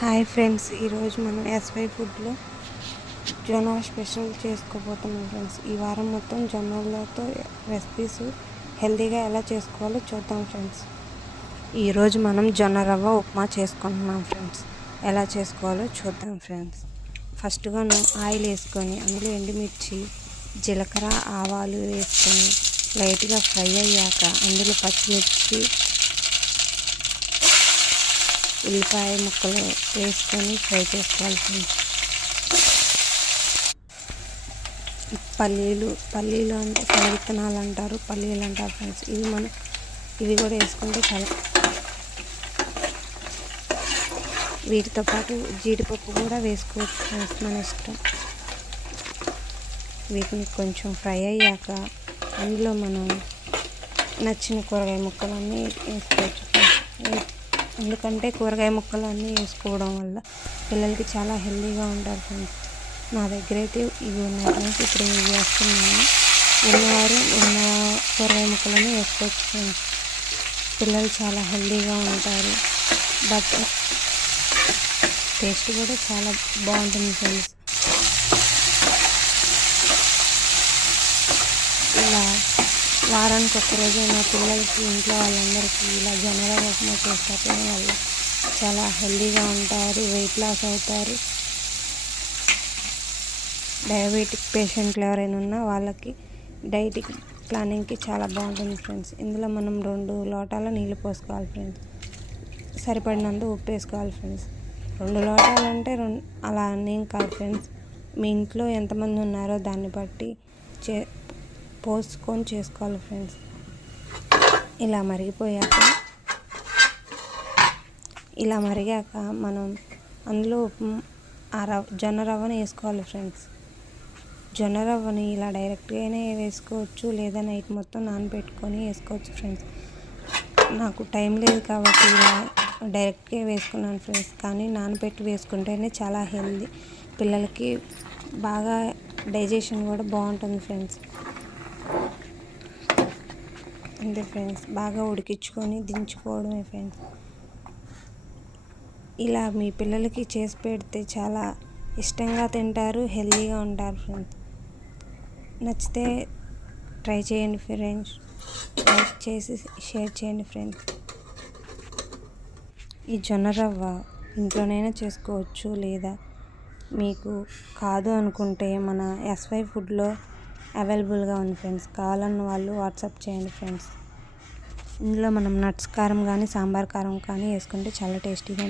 Hi friends ఈరోజు మనం SY ఫుడ్లో జొన్న స్పెషల్ చేసుకోబోతున్నాం ఫ్రెండ్స్. ఈ వారం మొత్తం జొన్నలతో రెసిపీస్ హెల్తీగా ఎలా చేసుకోవాలో చూద్దాం ఫ్రెండ్స్. ఈరోజు మనం జొన్న రవ్వ ఉప్మా చేసుకుంటున్నాం ఫ్రెండ్స్. ఎలా చేసుకోవాలో చూద్దాం ఫ్రెండ్స్. ఫస్ట్గా ఆయిల్ వేసుకొని అందులో ఎండుమిర్చి జీలకర్ర ఆవాలు వేసుకొని లైట్గా ఫ్రై అయ్యాక అందులో పచ్చిమిర్చి ఉల్లిపాయ ముక్కలు వేసుకొని ఫ్రై చేసుకోవాలి. ఫ్రెండ్స్ పల్లీలు పల్లీలు అంటే విత్తనాలు అంటారు పల్లీలు అంటారు ఫ్రెండ్స్. ఇవి మనం ఇవి కూడా వేసుకుంటే చాలా. వీటితో పాటు జీడిపప్పు కూడా వేసుకోవచ్చు ఫ్రెండ్స్ మన ఇష్టం. వీటిని కొంచెం ఫ్రై అయ్యాక అందులో మనం నచ్చిన కూరగాయ ముక్కలన్నీ వేసుకోవచ్చు. ఫ్రెండ్స్ ఎందుకంటే కూరగాయ ముక్కలు అన్నీ వేసుకోవడం వల్ల పిల్లలకి చాలా హెల్తీగా ఉంటారు ఫ్రెండ్స్. నా దగ్గర అయితే ఇవి ఉన్నాయి ఫ్రెండ్స్. ఇప్పుడు ఇవి వేస్తున్నాను. ఉన్నవారు ఉన్న కూరగాయ ముక్కలను వేసుకోవచ్చు ఫ్రెండ్స్. పిల్లలు చాలా హెల్తీగా ఉంటారు. బట్ టేస్ట్ కూడా చాలా బాగుంటుంది ఫ్రెండ్స్. ఇలా వారానికి ఒక్కరోజు నా పిల్లలకి ఇంట్లో వాళ్ళందరికీ ఇలా జనరల్ ఉప్మా చేస్తే వాళ్ళు చాలా హెల్దీగా ఉంటారు వెయిట్ లాస్ అవుతారు. డయాబెటిక్ పేషెంట్లు ఎవరైనా ఉన్నా వాళ్ళకి డైటిక్ ప్లానింగ్కి చాలా బాగుంటుంది ఫ్రెండ్స్. ఇందులో మనం రెండు లోటాల నీళ్ళు పోసుకోవాలి ఫ్రెండ్స్. సరిపడినంత ఉప్పు వేసుకోవాలి ఫ్రెండ్స్. రెండు లోటాలు అంటే రెండు అలా అనేం కాదు ఫ్రెండ్స్. మీ ఇంట్లో ఎంతమంది ఉన్నారో దాన్ని బట్టి చే పోసుకొని చేసుకోవాలి ఫ్రెండ్స్. ఇలా మరిగిపోయాక ఇలా మరిగాక మనం అందులో ఆ రవ్ జొన్న రవ్వని వేసుకోవాలి ఫ్రెండ్స్. జొన్న రవ్వని ఇలా డైరెక్ట్గానే వేసుకోవచ్చు లేదా నైట్ మొత్తం నానబెట్టుకొని వేసుకోవచ్చు ఫ్రెండ్స్. నాకు టైం లేదు కాబట్టి ఇలా డైరెక్ట్గా వేసుకున్నాను ఫ్రెండ్స్. కానీ నానబెట్టి వేసుకుంటేనే చాలా హెల్దీ. పిల్లలకి బాగా డైజెషన్ కూడా బాగుంటుంది ఫ్రెండ్స్. అంతే ఫ్రెండ్స్ బాగా ఉడికించుకొని దించుకోవడమే ఫ్రెండ్స్. ఇలా మీ పిల్లలకి చేసి పెడితే చాలా ఇష్టంగా తింటారు హెల్తీగా ఉంటారు ఫ్రెండ్స్. నచ్చితే ట్రై చేయండి ఫ్రెండ్స్. లైక్ చేసి షేర్ చేయండి ఫ్రెండ్స్. ఈ జొన్న రవ్వ ఇంట్లోనైనా చేసుకోవచ్చు లేదా మీకు కాదు అనుకుంటే మన ఎస్వై ఫుడ్లో అవైలబుల్గా ఉంది ఫ్రెండ్స్. కావాలన్న వాళ్ళు వాట్సాప్ చేయండి ఫ్రెండ్స్. ఇందులో మనం నట్స్ కారం కానీ సాంబార్ కారం కానీ వేసుకుంటే చాలా టేస్టీగా